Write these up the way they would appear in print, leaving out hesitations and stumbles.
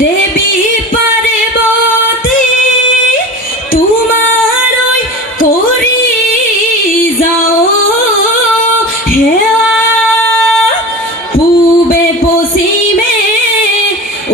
দেবী পার্বতী তোমার ওই করি যাও হেওয়া পূবে পশ্চিমে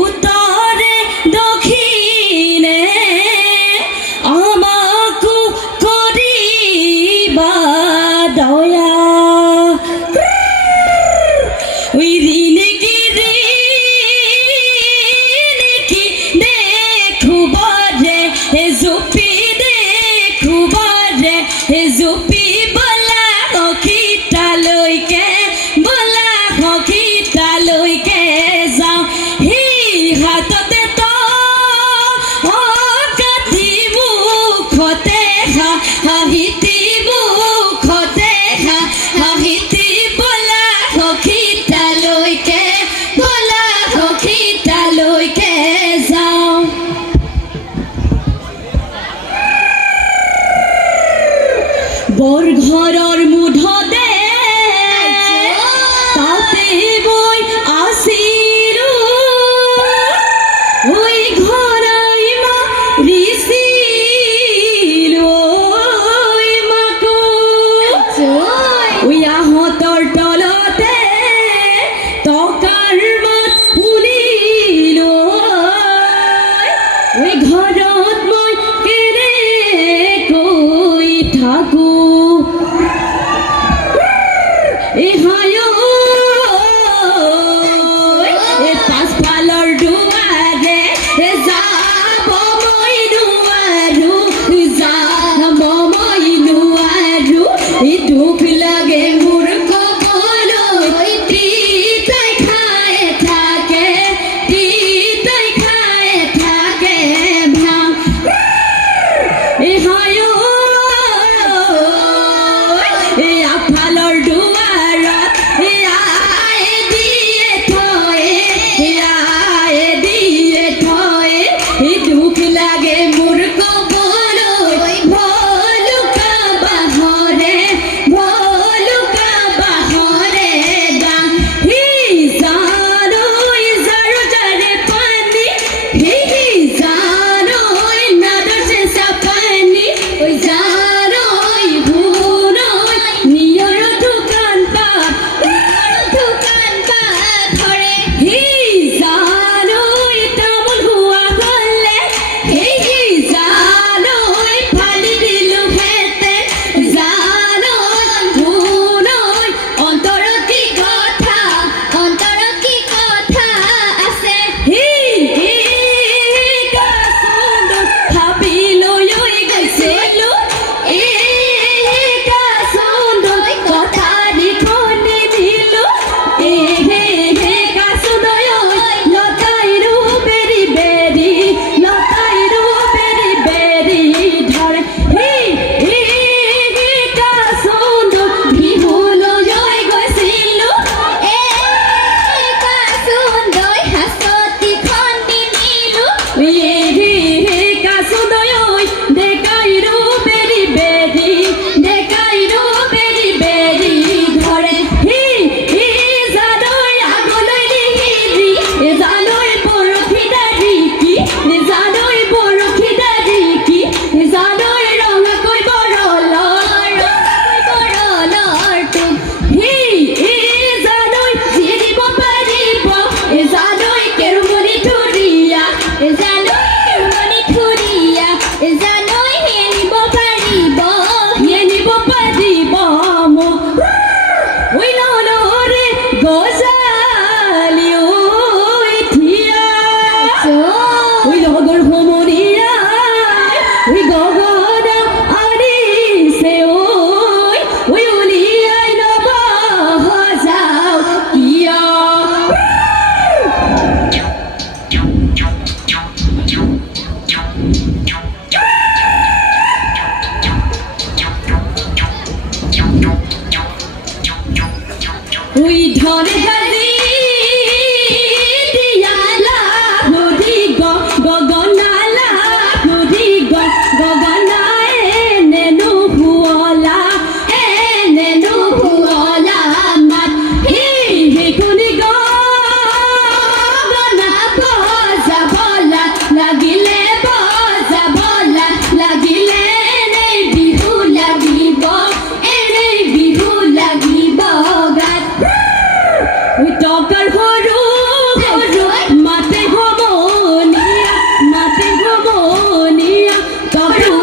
উত্তরে দক্ষিণে আমাকু করিবা দয়া ওই Zupi dekubare, zupi bola hokita loike, bola hokita loike zao. Hi hatote to, okati mukhote ha, hahiti mukhote ha, hahiti bola hokita loike, bola hokita loike zao. বৰ ঘৰৰ মুধতে তাতে বৈ আছিলো ঐ ঘৰাই মাৰিছিলো ঐ মাকো ঐ আহঁতৰ তলতে টকাৰ মাত শুনিলো ঐ ঘৰত মই কেনেকৈ থাকো পাছফালৰ দুৱাৰে যাব মই নোৱাৰো যাব মই নোৱাৰো দুখ লাগে মোৰ কবলৈ তিতাই খাই থাকে তিতাই খাই থাকে ভাং আগফালৰ দুৱাৰত দুখ লাগে মোৰ কবলৈ ভলুকা বাহৰে দাং জানৈ যাৰো যাৰে পানী জানৈ নাদৰ চেঁচা পানী জানৈ ভুনৈ নিয়ৰ দোকান পাত ধৰে জানৈ তামোল হোৱা হ'লে জানৈ ফালি দিলো হেতে জানৈ ভুনৈ অন্তৰত কি কথা আছে ভাবি লৈ গৈছিলো কথা লিখনি দিলো লতাইৰো বেৰি বেৰি ধৰে বিহুলৈ গৈছিলো কাচুদৈ ডেকাইৰো বেৰি ধৰে জানৈ আগলৈ লিহিৰি জানৈ বৰশী দাৰি কি জানৈ ৰঙাকৈ বৰলৰ তোক জানৈ জিৰিব পাৰিব জানৈ কেৰুমণি ধুৰীয়া জানৈ নিব পাৰিব মোক ঐ নৰে গজালি ঐ থিয়া ঐ লগৰ সমনীয়া ঐ গগন আনিছে ঐ উলিয়াই ল'ব যাওঁ কিয় সৰু সৰু মাতে সমনীয়া তৰু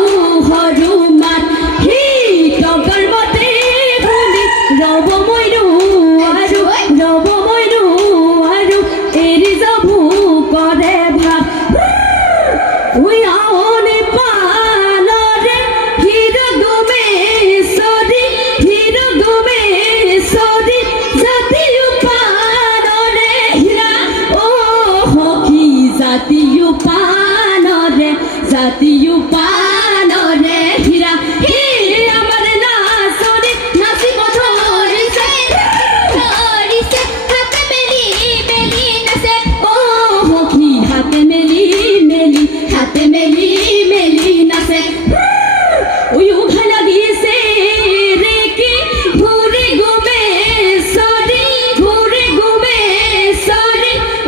সৰু মাত সি তগৰ মতে শুনি ৰব মইনো আৰু এৰি যাব কৰে ভাব ওই আওনে পালরে হির গুমে সরি জাতীয় পালরে হীরা ও হকি জাতীয় পালরে হীরা হে আমার নাচরে নাচিব ধরিছে হাতে মেলি নাচে ও হকি হাতে মেলি নাচে ওই উঘা লাগিছে রে কি ঘুরে গুমে সরি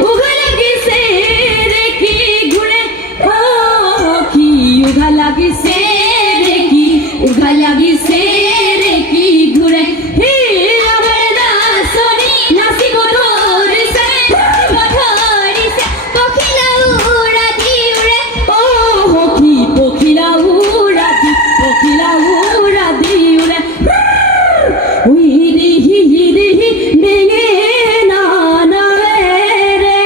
উঘা লাগিছে রে কি ঘুরে ও কি উঘা লাগিছে রে কি ঘুরে হে আমার নাচনি নাচিব ধরিছে পখিলা উড়া দিউরে ও হকি পখিলা উড়া দিউরে উইরি বেঙে না রে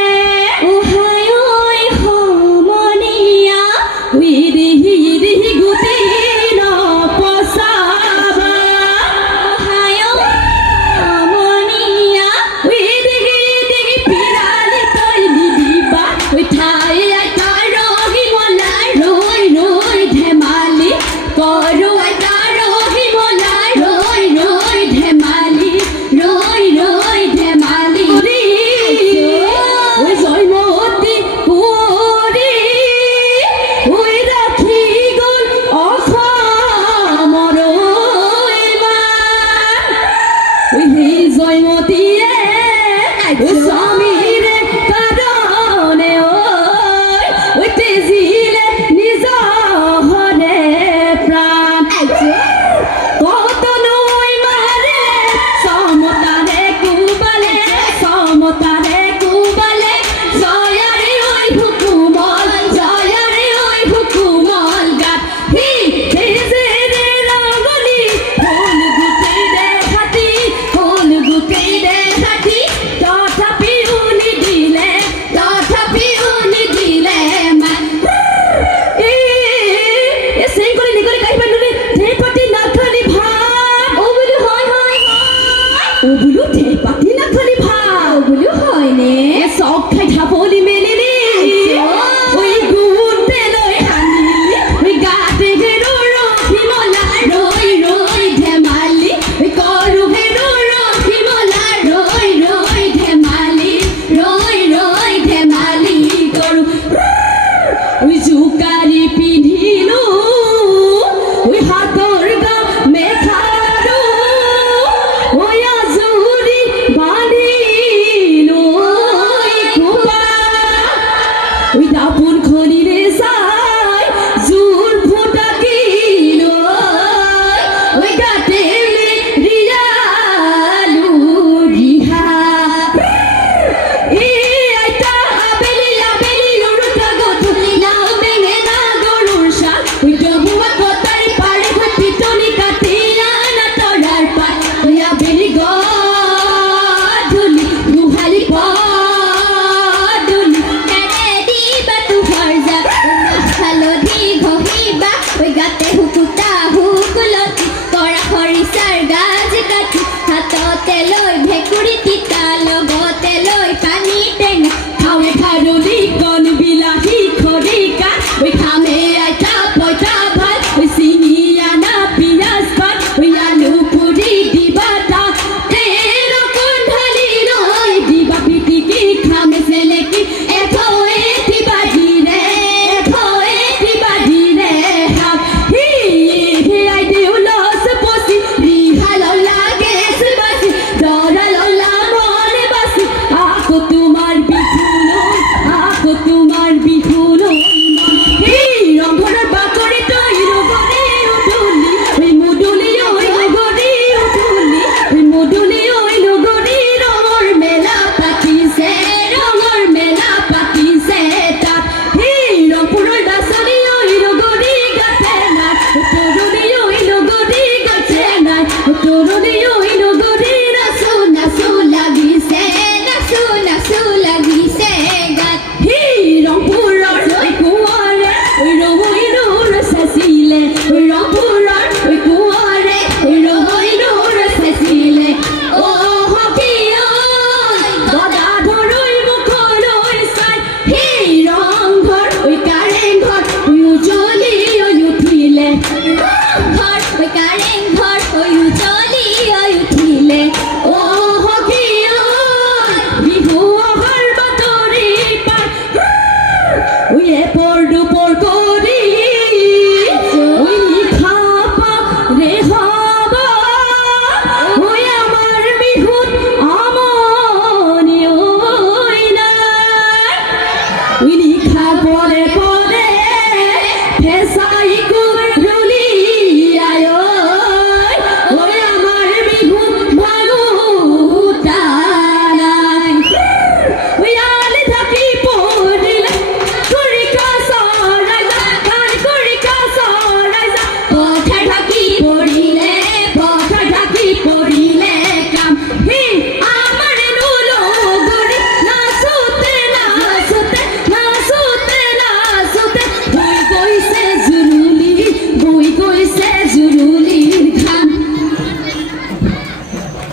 ওহাই ওই সমনীয়া উইরি গুটি ন পচাবা ওহাই সমনীয়া উইরি পিৰালি তই দিদিবা ওই ঠাই আইতাৰ ৰহি মলাই ৰৈ ধেমালি কৰো আইতাৰ ৰহি মলাই ৰৈ ধেমালি ওই জয়মতী কুঁৱৰী ওই ৰাখি গ'ল অসমৰ ওই সেই জয়মতীয়ে স্বামীৰে কাৰণে ওই তেজিলে নিজৰে প্ৰাণ কত নৈ মাৰে সমতাৰে কুবালে জয়াৰে ঐ হুকুমল গাত সি তেজেৰে ৰঙলি ফুল গোটেই দেখাতি তথাপিও নিদিলে সেই কৰি নিগৰি কাঢ়িব নোৱাৰি ঢেৰ পাতি নাখালি ভাত ও বোলো হয় ও বোলো ঢেৰ পাতি নাখালি ভাত ও বোলো হয়নে